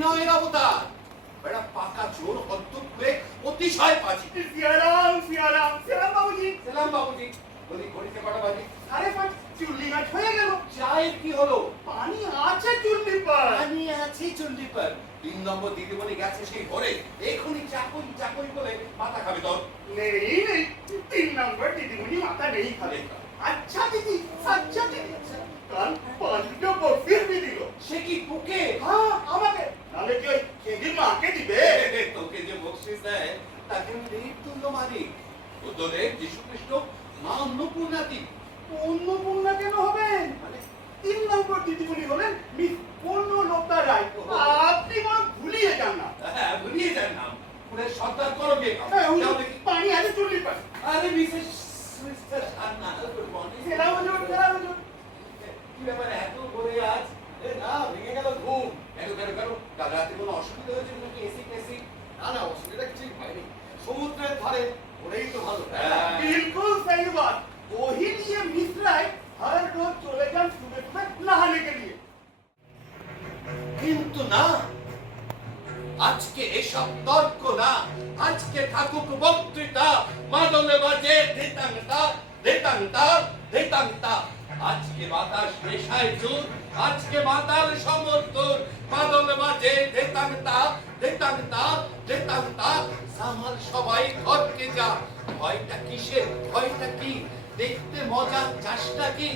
অভিনয়ের অবতার, বেটা পাকা চোর, অদ্ভুত অতিশয় পাজি। সিয়ারাম সিয়ারাম সিয়ারাম বাবুজি। সালাম বাবুজি। বলি ঘড়িতে কটা বাজে? 5:30 চুল্লি গাছ হয়ে গেল। চায়ের কি হলো? পানি আছে চুল্লি পর। পানি আছে চুল্লি পর। 3 নম্বর দিদিমণি গেছে সেই ঘরে, এখনই চাকই চাকই বলে মাথা খাবে তোর। নেই নেই, 3 নম্বর দিদিমণি মাথা নেই খাবে। আচ্ছা দিদি, আচ্ছা দিদি, কাল 5টা বকশিস भी দিল। সে কি তোকে? হ্যাঁ আমাকে, নালে কি ওই খেদির মাকে দিবে? তোকে যে বকশিস দেয় তাকে আমি দেব তুল্য মানি। বুদ্ধদেব, যীশু খ্রিস্ট, মা অন্নপূর্ণাদি। অন্নপূর্ণা কেন হবেন? মানে 3 নম্বর দিদিমণি হলেন মিস পূর্ণলতা রায়। আপনি বড় ভুলিয়ে যান না। হ্যাঁ, ভুলিয়ে যান নাম। পুরো সর্দার করো বিয়ে করো। হ্যাঁ, যাও দেখি। পানি আছে চুল্লি পর। আরে মিসেস মিস্টার আন্না, গুড মর্নিং। সেরা হুজুর, সেরা হুজুর। কি ব্যাপার এত ভোরে আজ? না ভেঙে গেল ঘুম। কেন কেন কেন? কাল রাতে কোনো অসুবিধা হয়েছে নাকি? এসি টেসি? না অসুবিধা কিছুই হয়নি। সমুদ্রের ধারে ওরেই তো ভালো। হ্যাঁ। बिल्कुल सही बात। वही लिए मिस राय हर रोज चले जान सुबह सुबह नहाने के लिए। কিন্তু না, আজকে এসব তর্ক না, আজকে থাকুক বক্তৃতা, মাদলে বাজে ধেতাংতা ধেতাংতা ধেতাংতা। আজকে বাতাস নেশায় চোর, আজকে মাতাল সমর্থন, মাদলে বাজে ধেতাংতা ধেতাংতা ধেতাংতা। সামাল সবাই ঘরকে যা। ভয়টা কিসের? ভয়টা কি? দেখতে মজার চাষটা কি?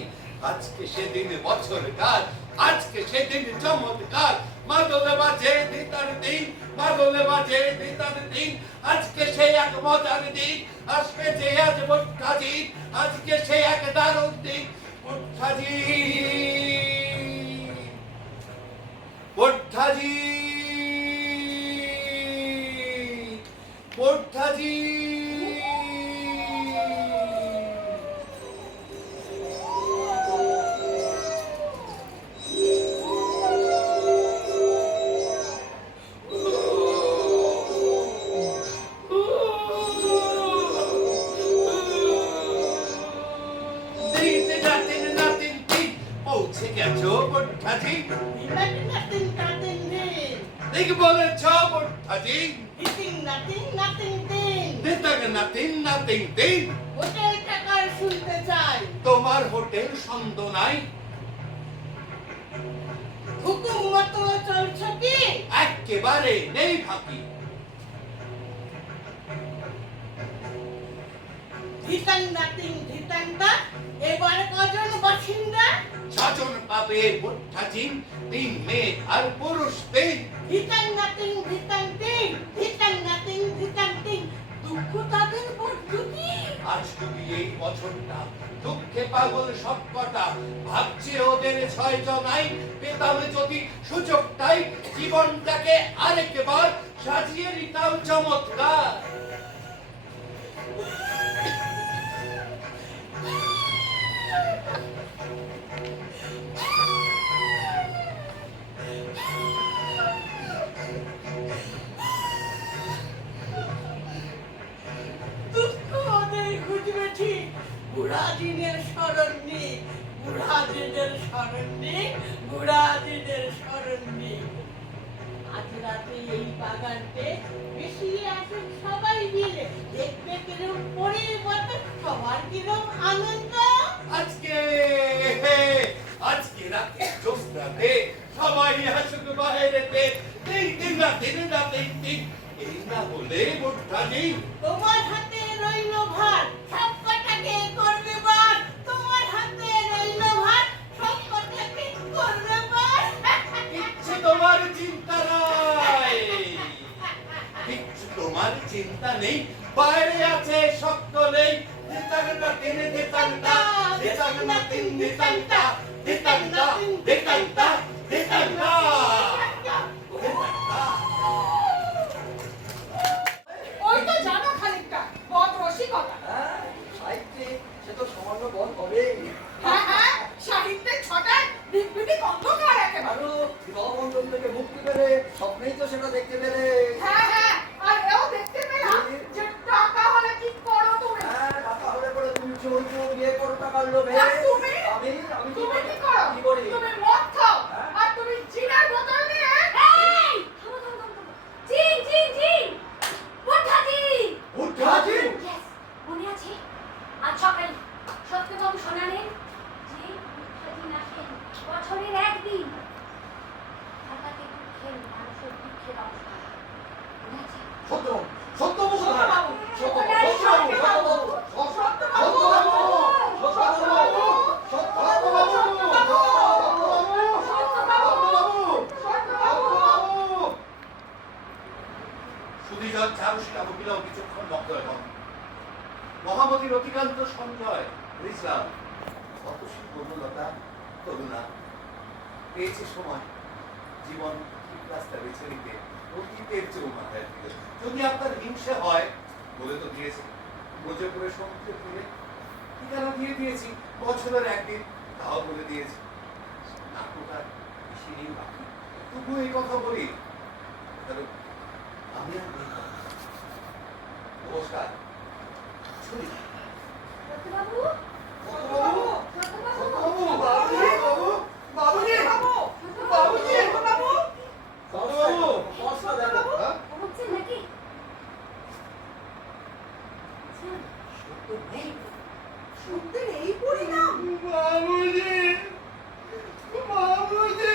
আজকে সেদিন বছরকার, আজকে সেদিন চমৎকার, মাদলে বাজে দিতার দিন, মাদলে বাজে দিতার দিন। আজকে সে এক মজার দিন, আজকে যে আজ বট্টাজি, আজকে সে এক দারুণ দিন। বট্টাজি বট্টাজি বট্টাজি। পৌঁছে গেছো বট্টাজি? দেখি বলেছ বট্টাজি? দিতাক নাতিন নাতিন দিন। তোমার হোটেল সন্দ নাই? একেবারে নেই ফাঁকি। এবারে কজন বাসিন্দা? 6 জন পাবে বট্টাজি, 3 মেয়ে আর পুরুষ 3। দুঃখ তাদের বর্ধুতি। আজ তুমি এই বছরটা দুঃখে পাগল সব কটা, ভাবছে ওদের 6 জনাই পেতাম যদি সুযোগটাই, জীবনটাকে আরেকবার সাজিয়ে নিতাম চমৎকার। দুঃখ ওদের খুঁজবে ঠিক, বুড়া দিনের স্মরণ নেই, বুড়া দিনের স্মরণ নেই, বুড়া দিনের স্মরণ নেই। আজ রাতে এই বাগানতে মিশিয়ে আসেন সবাই মিলে, দেখবে কিরম পরিবর্তন, সবার কিরম আনন্দ। আজকে রাতে জ্যোৎস্নাতে সবাই আসুক বাইরেতে, দিন রাতে দিন। এই না হলে বট্টাজি তোমার হাতে রইল ভার, সব কটাকে করবে বার। তোমার হাতে রইল ভার, সব কটাকে করবে বার। কিচ্ছু তোমার চিন্তা নাই, কিচ্ছু তোমার চিন্তা নেই। বাইরে আছে সকলেই, দিতাংতা তিন দিতাংতা, দিতাংতা তিন দিতাংতা, দিতাংতা দিতাংতা দিতাংতা। ওই তো জানো খানিকটা বদ রসিকতা। সাহিত্যিক সে তো সামান্য বল হবেই। হ্যাঁ, সাহিত্যের ছটায় বিকৃতি অন্ধকার একেবারে। আরো বিবাহ বন্ধন থেকে মুক্তি পেলে স্বপ্নেই তো সেটা দেখতে পেলে। হ্যাঁ, আর এও দেখতে পেলাম যে টাকা হলে কি করো তুমি। হ্যাঁ, টাকা হলে পরে তুমি চোর বিয়ে করো টাকার লোভে। আর তুমি? আমি তুমি কি করো? কি করি? তুমি মদ খাও আর তুমি জিনের বোতল নিয়ে। এই বিলম্ব কিছুক্ষণ বক্ত এবং মহামতির অতিকান্ত সঞ্জয় বুঝলাম অতসী বনলতা করুণা পেয়েছে সময় জীবন ঠিক রাস্তা বেছে নিতে অতীতের চেয়েও মাথায় দিল। যদি আপনার হিংসে হয় বলে তো দিয়েছি ব্রজপুরের সমুদ্রে ফিরে ঠিকানা দিয়ে দিয়েছি বছরের একদিন, তাও বলে দিয়েছি নাটকটা বেশি বাকি। তবু এই কথা বলি কারণ আমি আর নেই। নমস্কার শুনি সত্যবাবু বাবু সত্যবাবু বাবুজি বাবুজি বাবুজি সত্যবাবু বাবু বর্ষা দেখো হ্যাঁ হচ্ছে নাকি সত্যের এই পরিণাম বাবুজি বাবুজি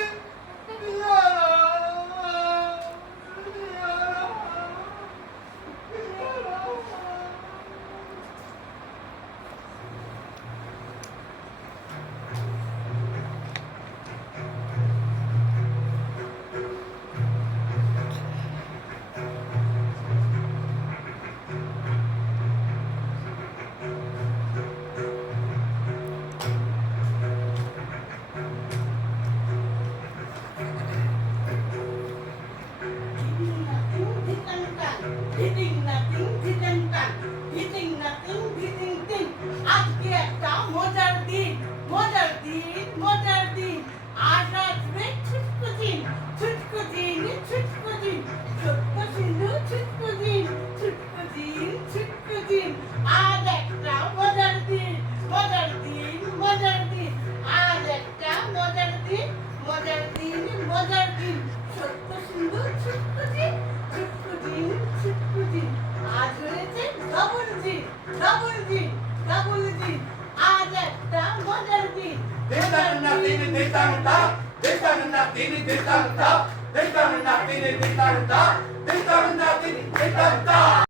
আজকে একটা মজার দিন মজার দিন মজার দিন আজ আসবে ছুটকো দিন ছুটকো দিন ছুটকো দিন ছুটকো সিন্ধু ছুটকো দিন ছুটকো দিন ছুটকো দিন আজ একটা মজার দিন মজার দিন মজার দিন আজ একটা মজার দিন মজার দিন মজার দিন ছুটকো সিন্ধু ছুটকো দিন ছুটকো দিন ছুটকো দিন আজ হয়েছে ডবল দিন ডবল দিন ডবল দিন আজ একটা মজার দিন দেতাং না তিনি দেতাং তা দেতাং না তিনি দেতাং তা দেতাং না তিনি দেতাং তা দেতাং না তিনি দেতাং তা